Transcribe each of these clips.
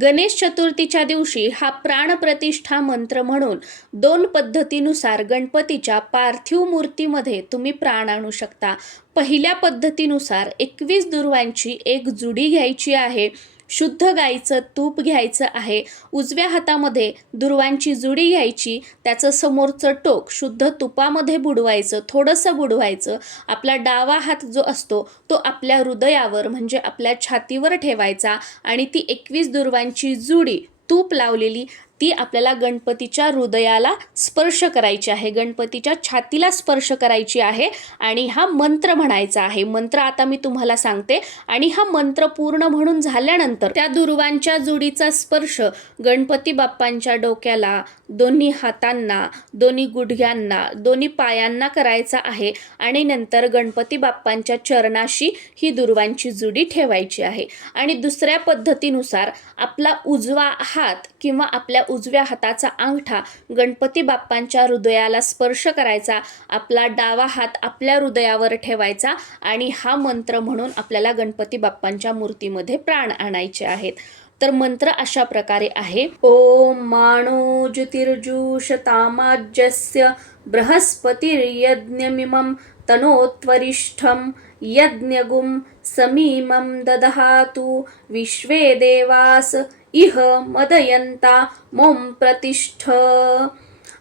गणेश चतुर्थीच्या दिवशी हा प्राणप्रतिष्ठा मंत्र म्हणून दोन पद्धतीनुसार गणपतीच्या पार्थिव मूर्तीमध्ये तुम्ही प्राण आणू शकता. पहिल्या पद्धतीनुसार एकवीस दुर्वांची एक जुडी घ्यायची आहे. शुद्ध गाईचं तूप घ्यायचं आहे. उजव्या हातामध्ये दुर्वांची जुडी घ्यायची. त्याचं समोरचं टोक शुद्ध तुपामध्ये बुडवायचं थोडंसं बुडवायचं. आपला डावा हात जो असतो तो आपल्या हृदयावर म्हणजे आपल्या छातीवर ठेवायचा. आणि ती एकवीस दुर्वांची जुडी तूप लावलेली ती आपल्याला गणपतीच्या हृदयाला स्पर्श करायची आहे गणपतीच्या छातीला स्पर्श करायची आहे आणि हा मंत्र म्हणायचा आहे. मंत्र आता मी तुम्हाला सांगते आणि हा मंत्र पूर्ण म्हणून झाल्यानंतर त्या दुर्वांच्या जुडीचा स्पर्श गणपती बाप्पांच्या डोक्याला दोन्ही हातांना दोन्ही गुडघ्यांना दोन्ही पायांना करायचा आहे आणि नंतर गणपती बाप्पांच्या चरणाशी ही दुर्वांची जुडी ठेवायची आहे. आणि दुसऱ्या पद्धतीनुसार आपला उजवा हात किंवा आपल्या उजव्या हाताचा अंगठा गणपती बाप्पांच्या हृदयाला स्पर्श करायचा आपला डावा हात आपल्या हृदयावर ठेवायचा आणि हा मंत्र म्हणून आपल्याला गणपती बाप्पांच्या मूर्तीमध्ये प्राण आणायचे आहेत. तर मंत्र अशा प्रकारे आहे. ओम माणो ज्योतिर्जुषतामाज्यस्य बृहस्पतिर्यज्ञमिमं तनोत्वरिष्ठं यज्ञगुं समीमं दधातु विश्वे देवास इह मदयन्ता मों प्रतिष्ठ।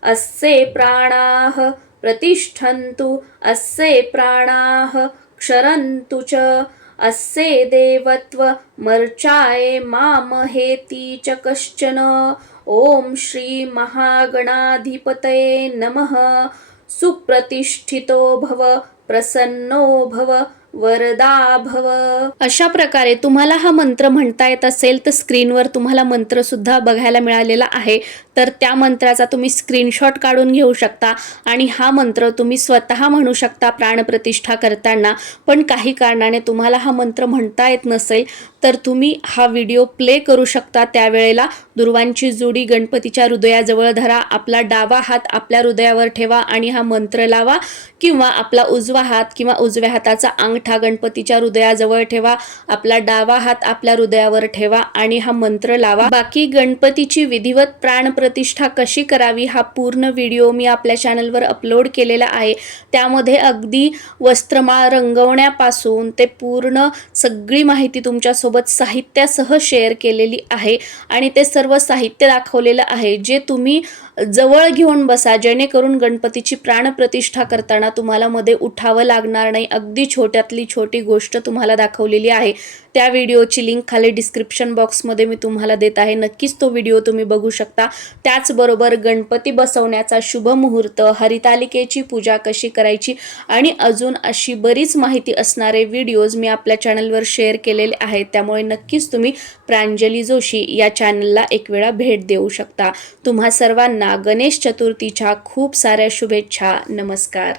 अस्य प्राणाः प्रतिष्ठन्तु अस्य प्राणाः क्षरन्तु च। अस्य देवत्वमर्चाय मामहेति च कश्चन। ॐ श्रीमहागणाधिपतये नमः। सुप्रतिष्ठितो भव प्रसन्नो भव। वरदा भव. अशा प्रकारे तुम्हाला हा मंत्र म्हणता येत असेल तर स्क्रीनवर तुम्हाला मंत्र सुद्धा बघायला मिळालेला आहे. तर त्या मंत्राचा तुम्ही स्क्रीनशॉट काढून घेऊ शकता आणि हा मंत्र तुम्ही स्वतः म्हणू शकता प्राणप्रतिष्ठा करताना. पण काही कारणाने तुम्हाला हा मंत्र म्हणता येत नसेल तर तुम्ही हा व्हिडिओ प्ले करू शकता त्यावेळेला. दुर्वांची जोडी गणपतीच्या हृदयाजवळ धरा आपला डावा हात आपल्या हृदयावर ठेवा आणि हा मंत्र लावा किंवा आपला उजवा हात किंवा उजव्या हाताचा अंगठा गणपतीच्या हृदयाजवळ ठेवा. आपला डावा हात आपल्या हृदयावर ठेवा आणि हा मंत्र लावा. बाकी गणपतीची विधिवत प्राण प्रतिष्ठा कशी करावी हा पूर्ण व्हिडिओ मी आपल्या चॅनलवर अपलोड केलेला आहे. त्यामध्ये अगदी वस्त्रमाळ रंगवण्यापासून ते पूर्ण सगळी माहिती तुमच्यासोबत साहित्यासह शेअर केलेली आहे आणि ते सर्व साहित्य दाखवलेलं आहे जे तुम्ही जवळ घेऊन बसा. जेणेकरून गणपतीची प्राणप्रतिष्ठा करताना तुम्हाला मध्ये उठावं लागणार नाही. अगदी छोट्यात छोट्यातली छोटी गोष्ट तुम्हाला दाखवलेली आहे. त्या व्हिडिओची लिंक खाली डिस्क्रिप्शन बॉक्समध्ये मी तुम्हाला देत आहे. नक्कीच तो व्हिडिओ तुम्ही बघू शकता. त्याचबरोबर गणपती बसवण्याचा शुभ मुहूर्त हरितालिकेची पूजा कशी करायची आणि अजून अशी बरीच माहिती असणारे व्हिडिओज मी आपल्या चॅनलवर शेअर केलेले आहेत. त्यामुळे नक्कीच तुम्ही प्रांजली जोशी या चॅनलला एक वेळा भेट देऊ शकता. तुम्हा सर्वांना गणेश चतुर्थीच्या खूप साऱ्या शुभेच्छा. नमस्कार.